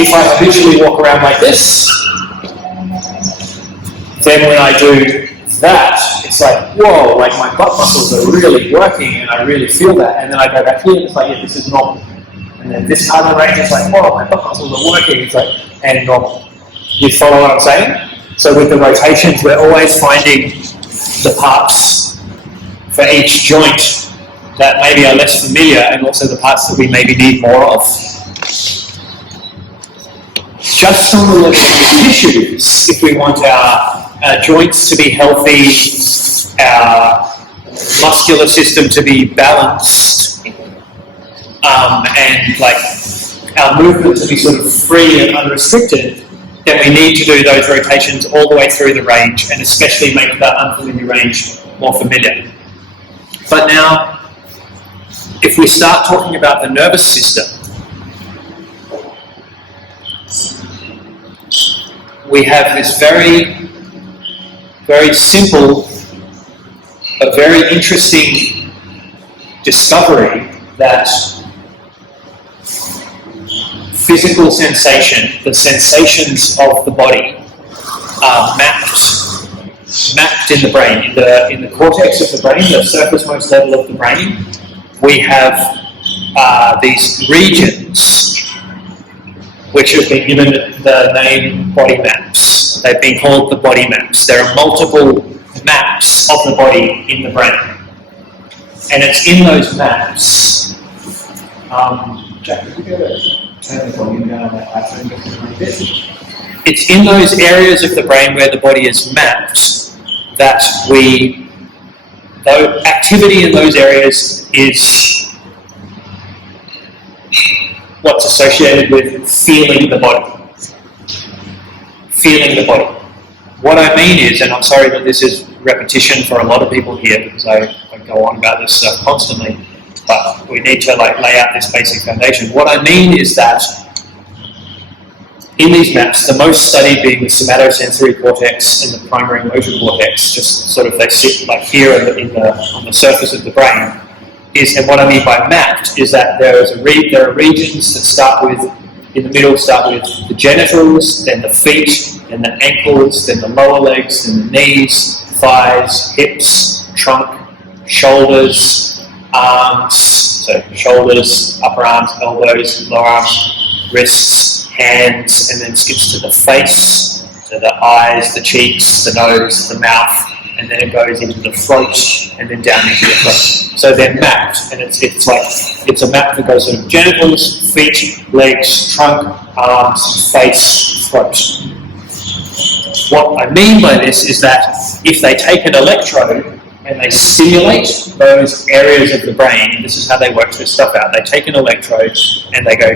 if I habitually walk around like this, then when I do that, it's like, whoa, like my butt muscles are really working and I really feel that. And then I go back here and it's like, yeah, this is normal. And then this part of the range is like, whoa, my butt muscles are working. It's like, and normal. You follow what I'm saying? So with the rotations, we're always finding the parts for each joint that maybe are less familiar and also the parts that we maybe need more of. Just on the level of the tissues, if we want our joints to be healthy, our muscular system to be balanced, and like our movement to be sort of free and unrestricted, then we need to do those rotations all the way through the range and especially make that unfamiliar range more familiar. But now, if we start talking about the nervous system, we have this very, very simple but very interesting discovery that physical sensation, the sensations of the body, are mapped in the brain. In the cortex of the brain, the surface-most level of the brain, we have these regions which have been given the name body maps. They've been called the body maps. There are multiple maps of the body in the brain. And it's in those maps. Jack, could you go to turn the volume down on that iPhone just a bit? It's in those areas of the brain where the body is mapped that though activity in those areas is what's associated with feeling the body. Feeling the body. What I mean is, and I'm sorry that this is repetition for a lot of people here because I go on about this stuff constantly, but we need to lay out this basic foundation. What I mean is that in these maps, the most studied being the somatosensory cortex and the primary motor cortex, just sort of they sit like here on the surface of the brain. And what I mean by mapped is that there are regions that start with, in the middle start with the genitals, then the feet, then the ankles, then the lower legs, then the knees, thighs, hips, trunk, shoulders, arms, so shoulders, upper arms, elbows, lower arms, wrists, hands, and then skips to the face, so the eyes, the cheeks, the nose, the mouth, and then it goes into the throat, and then down into the throat. So they're mapped, and it's a map that goes sort of genitals, feet, legs, trunk, arms, face, throat. What I mean by this is that if they take an electrode and they stimulate those areas of the brain, and this is how they work this stuff out, they take an electrode and they go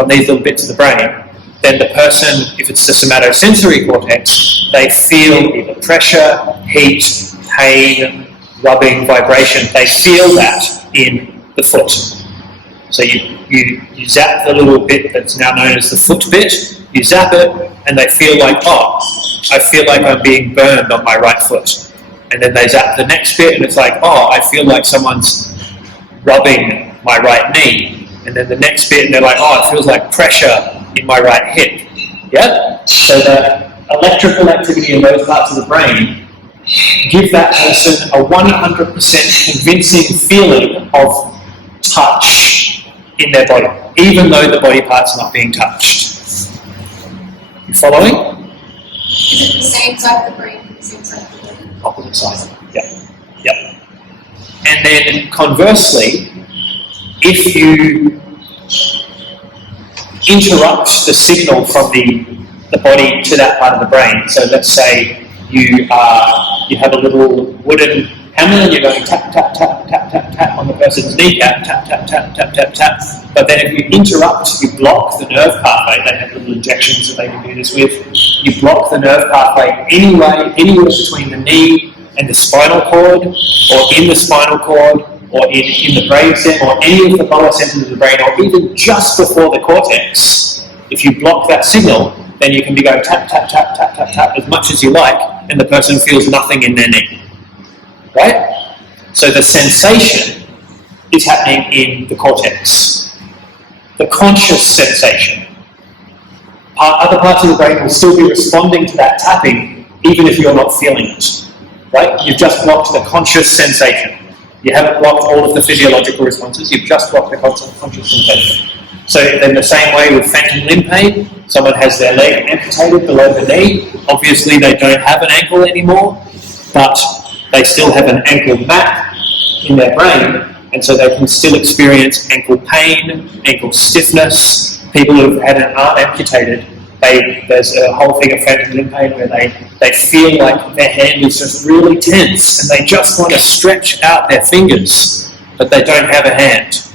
on these little bits of the brain, then the person, if it's the somatosensory cortex, they feel either pressure, heat, pain, rubbing, vibration. They feel that in the foot. So you zap the little bit that's now known as the foot bit, you zap it, and they feel like, oh, I feel like I'm being burned on my right foot. And then they zap the next bit, and it's like, oh, I feel like someone's rubbing my right knee. And then the next bit, and they're like, oh, it feels like pressure in my right hip. Yeah? So the electrical activity in those parts of the brain give that person a 100% convincing feeling of touch in their body, even though the body part's not being touched. You following? Is it the same side of the brain? The same side of the brain? Opposite side. Yeah. And then conversely, if you interrupt the signal from the body to that part of the brain, so let's say you have a little wooden hammer and you're going tap, tap, tap, tap, tap, tap on the person's kneecap, tap, tap, tap, tap, tap, tap. But then if you interrupt, you block the nerve pathway. They have little injections that they can do this with. You block the nerve pathway anywhere between the knee and the spinal cord, or in the spinal cord, or in the brainstem, or any of the lower centers of the brain, or even just before the cortex. If you block that signal, then you can be going tap, tap, tap, tap, tap, tap as much as you like, and the person feels nothing in their knee. Right? So the sensation is happening in the cortex. The conscious sensation other parts of the brain will still be responding to that tapping, even if you're not feeling it, right? You've just blocked the conscious sensation. You haven't blocked all of the physiological responses, you've just blocked the conscious sensation. So in the same way with phantom limb pain, someone has their leg amputated below the knee, obviously they don't have an ankle anymore, but they still have an ankle map in their brain, and so they can still experience ankle pain, ankle stiffness. People who have had an arm amputated, there's a whole thing of phantom limb pain where they feel like their hand is just really tense and they just want to stretch out their fingers, but they don't have a hand.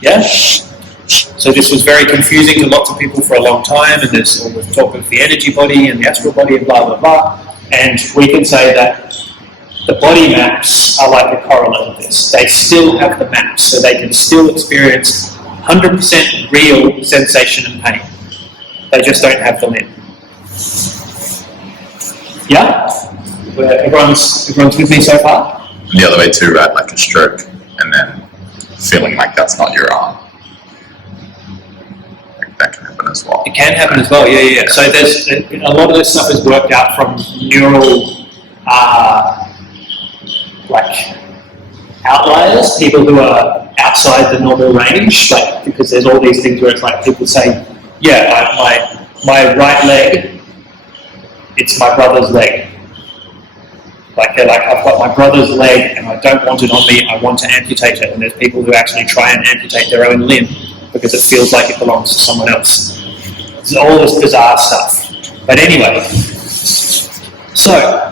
Yeah? So this was very confusing to lots of people for a long time, and there's all the talk of the energy body and the astral body and blah, blah, blah. And we can say that the body maps are like a correlate of this. They still have the maps, so they can still experience 100% real sensation and pain. They just don't have the limb. Yeah? Everyone's with me so far? The other way too, right? Like a stroke, and then feeling like that's not your arm. Like that can happen as well. It can happen as well, yeah. So there's a lot of this stuff is worked out from neural like outliers, people who are outside the normal range, like, because there's all these things where it's like people say, yeah, my right leg, it's my brother's leg. Like they're like, I've got my brother's leg and I don't want it on me, I want to amputate it. And there's people who actually try and amputate their own limb because it feels like it belongs to someone else. It's all this bizarre stuff. But anyway, so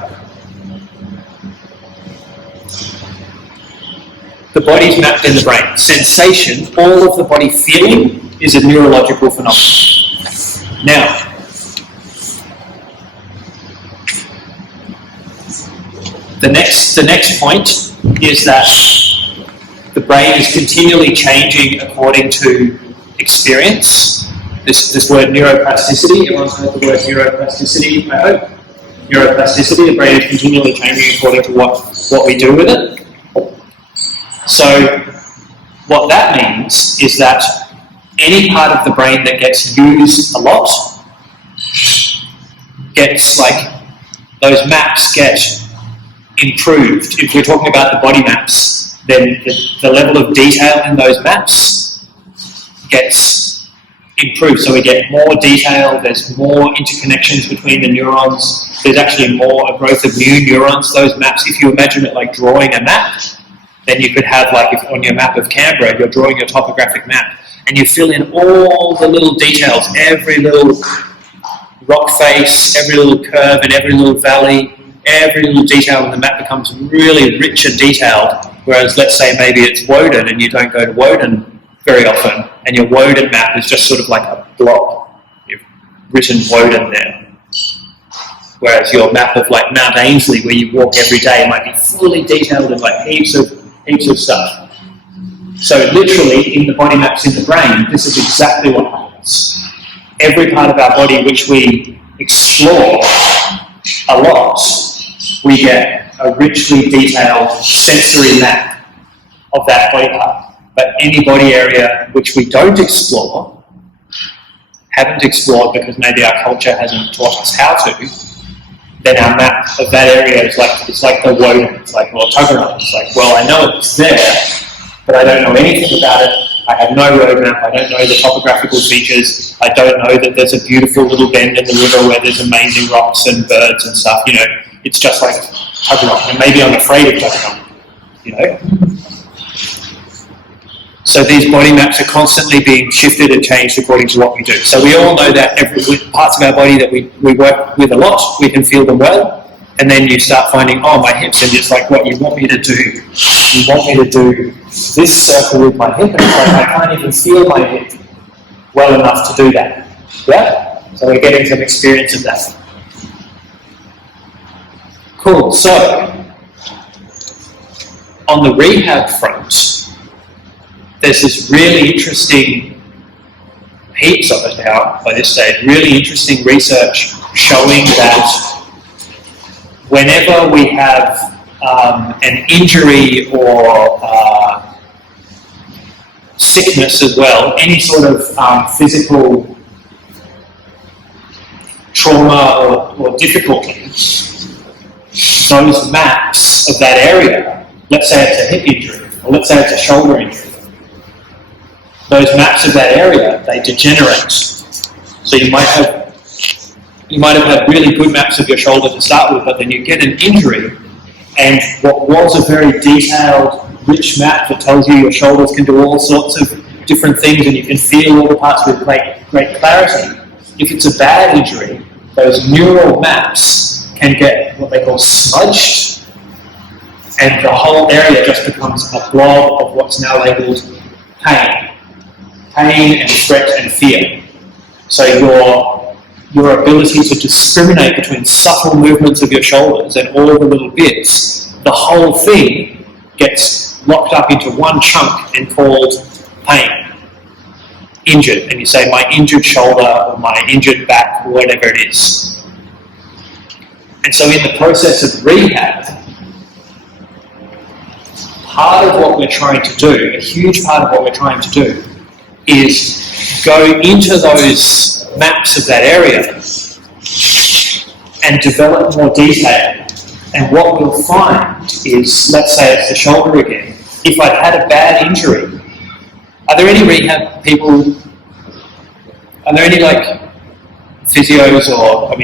the body's mapped in the brain. Sensation, all of the body feeling, is a neurological phenomenon. Now, the next point is that the brain is continually changing according to experience. This word neuroplasticity, everyone's heard the word neuroplasticity, I hope. Neuroplasticity, the brain is continually changing according to what we do with it. So what that means is that any part of the brain that gets used a lot gets, like, those maps get improved. If we're talking about the body maps, then the level of detail in those maps gets improved. So we get more detail, there's more interconnections between the neurons, there's actually more a growth of new neurons. Those maps, if you imagine it like drawing a map, then you could have, like, if on your map of Canberra, you're drawing your topographic map, and you fill in all the little details, every little rock face, every little curve and every little valley, every little detail, and the map becomes really rich and detailed. Whereas, let's say maybe it's Woden and you don't go to Woden very often, and your Woden map is just sort of like a blob. You've written Woden there. Whereas your map of, like, Mount Ainslie, where you walk every day, might be fully detailed and, like, heaps of stuff. So literally, in the body maps in the brain, this is exactly what happens. Every part of our body which we explore a lot, we get a richly detailed sensory map of that body part. But any body area which we don't explore, haven't explored because maybe our culture hasn't taught us how to, then our map of that area is like, it's like the Woden, it's like, well, Tuggeranong. It's like, well, I know it's there, but I don't know anything about it. I have no road map, I don't know the topographical features, I don't know that there's a beautiful little bend in the river where there's amazing rocks and birds and stuff, you know. It's just like Tuggeranong, and maybe I'm afraid of Tuggeranong, you know. So these body maps are constantly being shifted and changed according to what we do. So we all know that parts of our body that we work with a lot, we can feel them well, and then you start finding, oh, my hips, and it's like, what you want me to do? You want me to do this circle with my hip, and it's like, I can't even feel my hip well enough to do that. Yeah? So we're getting some experience of that. Cool. So, on the rehab front, there's this really interesting, heaps of it now by this stage, really interesting research showing that whenever we have an injury or sickness as well, any sort of physical trauma or difficulty, those maps of that area, let's say it's a hip injury, or let's say it's a shoulder injury, those maps of that area, they degenerate. So you might have had really good maps of your shoulder to start with, but then you get an injury, and what was a very detailed, rich map that tells you your shoulders can do all sorts of different things and you can feel all the parts with great clarity. If it's a bad injury, those neural maps can get what they call smudged, and the whole area just becomes a blob of what's now labelled pain and threat and fear. So your ability to discriminate between subtle movements of your shoulders and all the little bits, the whole thing gets locked up into one chunk and called pain. Injured, and you say my injured shoulder or my injured back or whatever it is. And so in the process of rehab, part of what we're trying to do, a huge part of what we're trying to do, is go into those maps of that area and develop more detail. And what we'll find is, let's say it's the shoulder again, if I've had a bad injury, are there any rehab people, are there any physios or,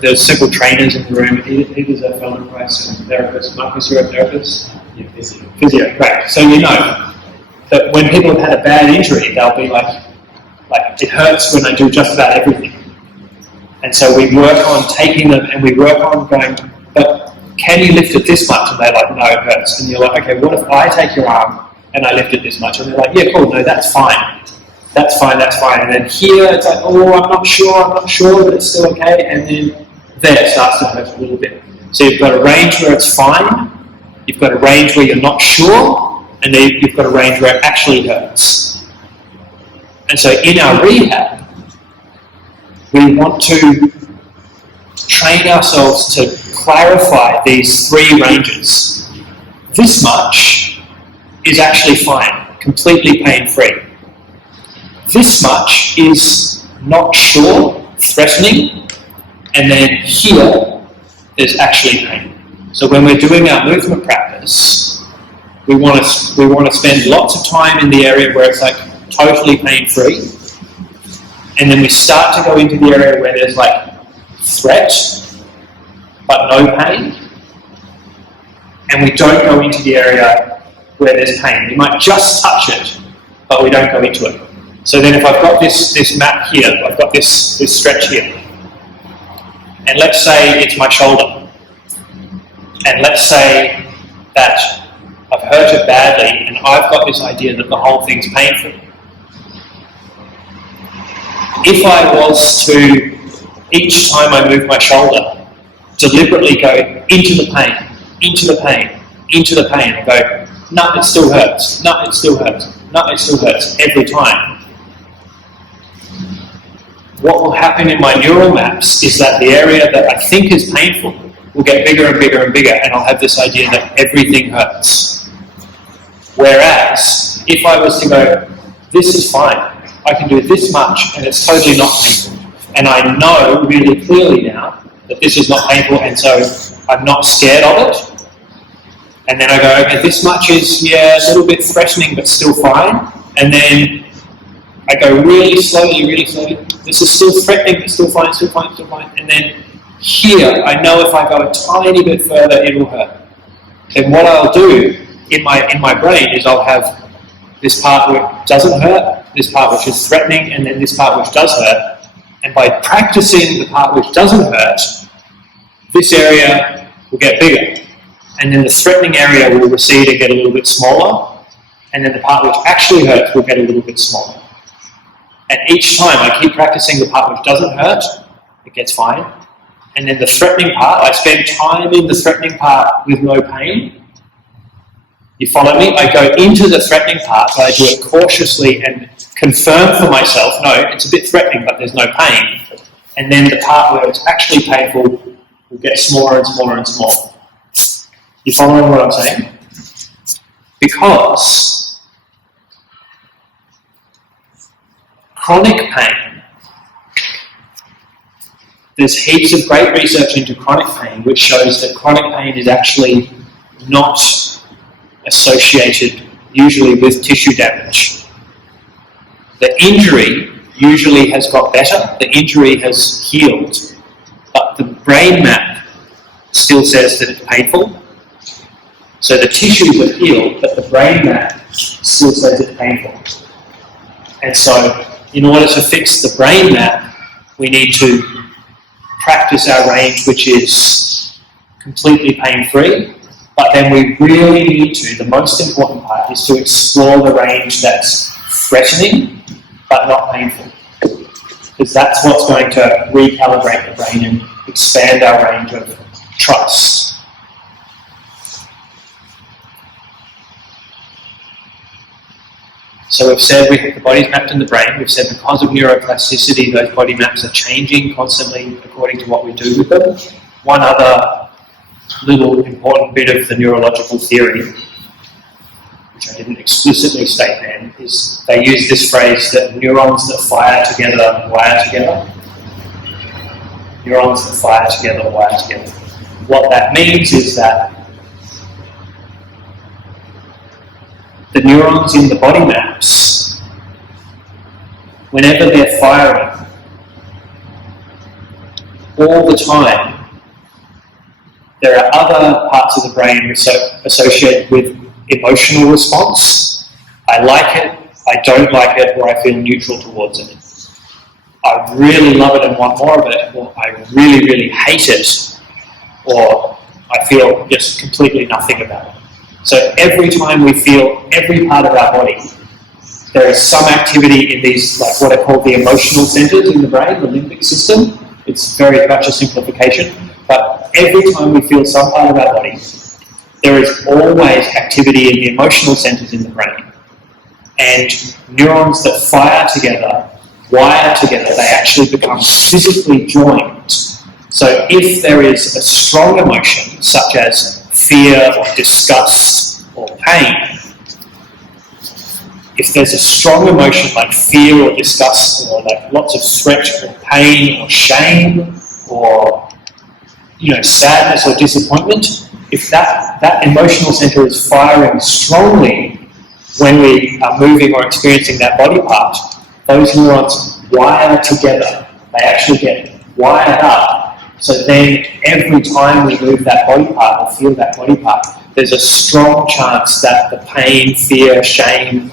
there's several trainers in the room, Eva's a fellow price and therapist, Marcus, you're a therapist? Yeah, Physio, great. So you know that when people have had a bad injury, they'll be like it hurts when I do just about everything. And so we work on taking them and we work on going, but can you lift it this much? And they're like, no, it hurts. And you're like, okay, what if I take your arm and I lift it this much? And they're like, yeah, cool, no, that's fine. That's fine. And then here, it's like, oh, I'm not sure, but it's still okay. And then there it starts to hurt a little bit. So you've got a range where it's fine, you've got a range where you're not sure, and then you've got a range where it actually hurts. And so in our rehab, we want to train ourselves to clarify these three ranges. This much is actually fine, completely pain-free. This much is not sure, threatening, and then here there's actually pain. So when we're doing our movement practice, we want to spend lots of time in the area where it's totally pain-free, and then we start to go into the area where there's threat but no pain, and we don't go into the area where there's pain. We might just touch it, but we don't go into it. So then if I've got this map here, I've got this stretch here, and let's say it's my shoulder, and let's say that I've hurt it badly, and I've got this idea that the whole thing's painful. If I was to, each time I move my shoulder, deliberately go into the pain, and go, no, it still hurts, no, it still hurts, no, it still hurts, every time, what will happen in my neural maps is that the area that I think is painful will get bigger and bigger and bigger, and I'll have this idea that everything hurts. Whereas, if I was to go, this is fine, I can do this much and it's totally not painful, and I know really clearly now that this is not painful, and so I'm not scared of it, and then I go, okay, this much is, a little bit threatening but still fine, and then I go really slowly, this is still threatening but still fine, and then here, I know if I go a tiny bit further, it will hurt. Then what I'll do in my brain is I'll have this part which doesn't hurt, this part which is threatening, and then this part which does hurt. And by practicing the part which doesn't hurt, this area will get bigger. And then the threatening area will recede and get a little bit smaller. And then the part which actually hurts will get a little bit smaller. And each time I keep practicing the part which doesn't hurt, it gets fine. And then the threatening part, I spend time in the threatening part with no pain. You follow me? I go into the threatening part, but I do it cautiously and confirm for myself, no, it's a bit threatening, but there's no pain. And then the part where it's actually painful will get smaller and smaller and smaller. You following what I'm saying? Because chronic pain there's heaps of great research into chronic pain which shows that chronic pain is actually not associated usually with tissue damage. The injury usually has got better, the injury has healed, but the brain map still says that it's painful. So the tissues are healed, but the brain map still says it's painful. And so in order to fix the brain map, we need to practice our range, which is completely pain-free, but then we really need to, the most important part is to explore the range that's threatening but not painful, because that's what's going to recalibrate the brain and expand our range of trust. So we've said the body's mapped in the brain. We've said because of neuroplasticity, those body maps are changing constantly according to what we do with them. One other little important bit of the neurological theory, which I didn't explicitly state then, is they use this phrase that neurons that fire together wire together. Neurons that fire together wire together. What that means is that the neurons in the body maps, whenever they're firing, all the time, there are other parts of the brain associated with emotional response. I like it, I don't like it, or I feel neutral towards it. I really love it and want more of it, or I really, really hate it, or I feel just completely nothing about it. So every time we feel every part of our body, there is some activity in these, like what are called the emotional centers in the brain, the limbic system. It's very much a simplification, but every time we feel some part of our body, there is always activity in the emotional centers in the brain. And neurons that fire together, wire together, they actually become physically joined. So if there is a strong emotion, such as fear or disgust or pain, if there's a strong emotion like fear or disgust or like lots of threat or pain or shame or sadness or disappointment, if that emotional center is firing strongly when we are moving or experiencing that body part, those neurons wire together. They actually get wired up. So then every time we move that body part or feel that body part, there's a strong chance that the pain, fear, shame,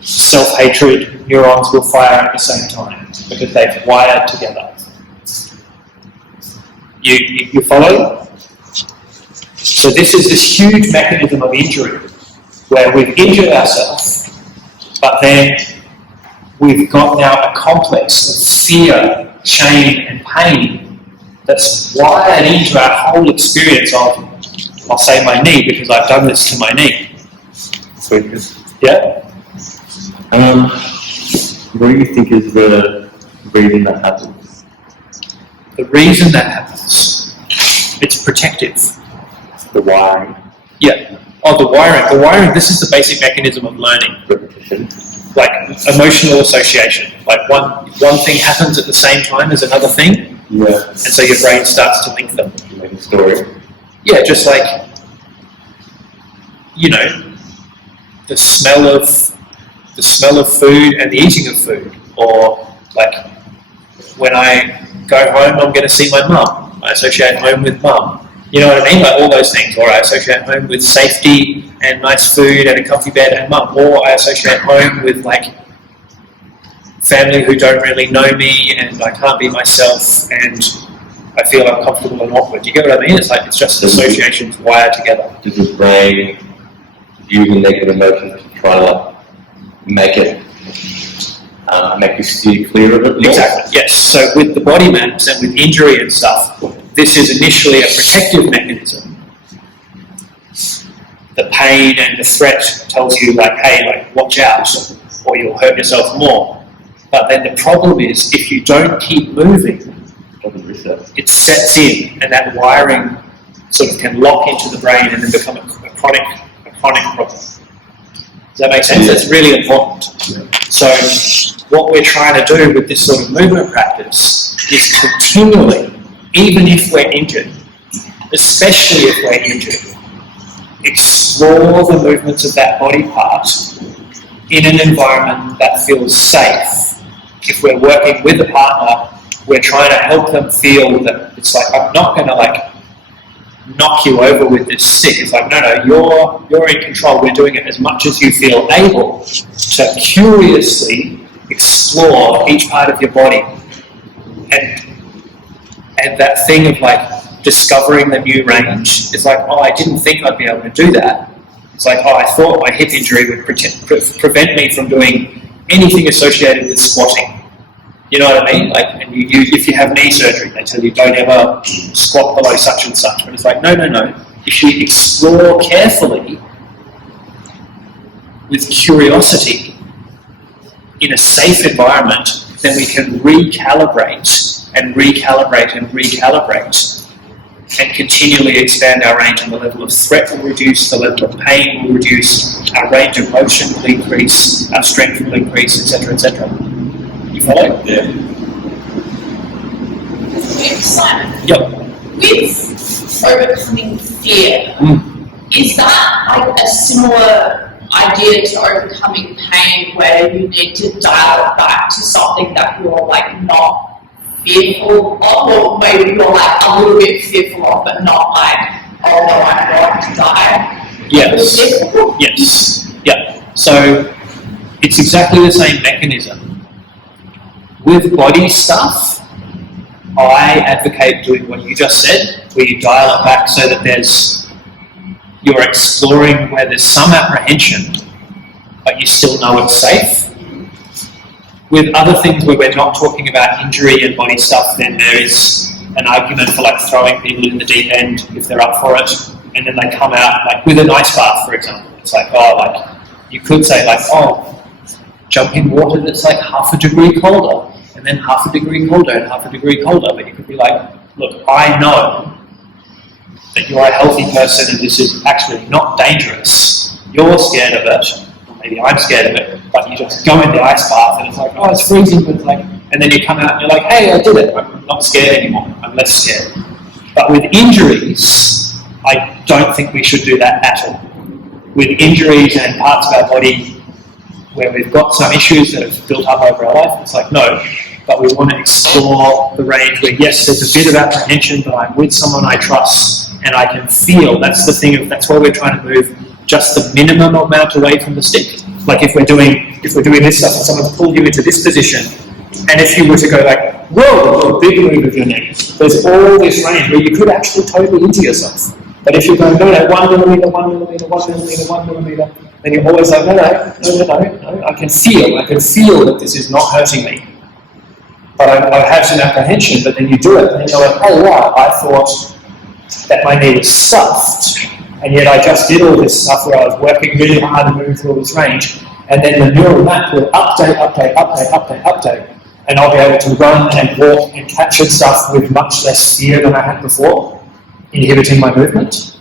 self-hatred neurons will fire at the same time because they've wired together. You follow? So this is this huge mechanism of injury where we've injured ourselves, but then we've got now a complex of fear, shame and pain that's wired into our whole experience of, I'll say my knee because I've done this to my knee. Yeah? What do you think is the reason that happens? The reason that happens, it's protective. The wiring? Yeah. Oh, the wiring. The wiring, this is the basic mechanism of learning. Repetition? Like emotional association. Like one thing happens at the same time as another thing. Yeah. And so your brain starts to link them. Like a story? Yeah, just like, the smell of food and the eating of food. Or like, when I go home, I'm going to see my mum. I associate home with mum. You know what I mean? Like all those things. Or I associate home with safety and nice food and a comfy bed and mum. Or I associate home with like family who don't really know me and I can't be myself and I feel uncomfortable and awkward. Do you get what I mean? It's like it's just associations wired together. Does the brain use a negative emotion to try to make you steer clear of it? More? Exactly, yes. So with the body maps and with injury and stuff, this is initially a protective mechanism. The pain and the threat tells you like, hey, like watch out or you'll hurt yourself more. But then the problem is, if you don't keep moving, it sets in, and that wiring sort of can lock into the brain and then become a chronic problem. Does that make sense? That's really important. So what we're trying to do with this sort of movement practice is continually, even if we're injured, especially if we're injured, explore the movements of that body part in an environment that feels safe. If we're working with a partner, we're trying to help them feel that it's like, I'm not going to like knock you over with this stick. It's like, no, you're in control. We're doing it as much as you feel able to curiously explore each part of your body. And that thing of like discovering the new range is like, oh, I didn't think I'd be able to do that. It's like, oh, I thought my hip injury would prevent me from doing anything associated with squatting. You know what I mean? Like, and if you have knee surgery, they tell you don't ever squat below such and such. But it's like, no. If you explore carefully with curiosity in a safe environment, then we can recalibrate and continually expand our range, and the level of threat will reduce, the level of pain will reduce, our range of motion will increase, our strength will increase, etc., etc. You follow? Yeah. Simon, Yep. with overcoming fear, is that like a similar idea to overcoming pain, where you need to dial it back to something that you're like not fearful of, or maybe you're like a little bit fearful of, but not like, oh no, I'm going to die? Yes. Yeah. So it's exactly the same mechanism. With body stuff, I advocate doing what you just said, where you dial it back so that you're exploring where there's some apprehension, but you still know it's safe. With other things where we're not talking about injury and body stuff, then there is an argument for like throwing people in the deep end if they're up for it, and then they come out like with an ice bath, for example. It's like, oh, like you could say like, oh, jump in water that's like half a degree colder, and then half a degree colder and half a degree colder. But you could be like, look, I know that you're a healthy person and this is actually not dangerous. You're scared of it, or maybe I'm scared of it, but you just go in the ice bath and it's like, oh, it's freezing, but it's like, and then you come out and you're like, hey, I did it. I'm not scared anymore. I'm less scared. But with injuries, I don't think we should do that at all. With injuries and parts of our body where we've got some issues that have built up over our life, it's like, no. But we want to explore the range where, yes, there's a bit of apprehension, but I'm with someone I trust and I can feel. That's the thing. That's why we're trying to move just the minimum amount away from the stick. Like if we're doing this stuff and someone's pulled you into this position, and if you were to go like, whoa, a big move of your knee, there's all this range where you could actually totally injure yourself. But if you're going, no, 1 millimeter, 1 millimeter, 1 millimeter, 1 millimeter, then you're always like, no, I can feel that this is not hurting me. But I have some apprehension, but then you do it, and you're like, oh wow, I thought that my knee was stuffed, and yet I just did all this stuff where I was working really hard to move through all this range, and then the neural map will update, and I'll be able to run and walk and capture stuff with much less fear than I had before, inhibiting my movement.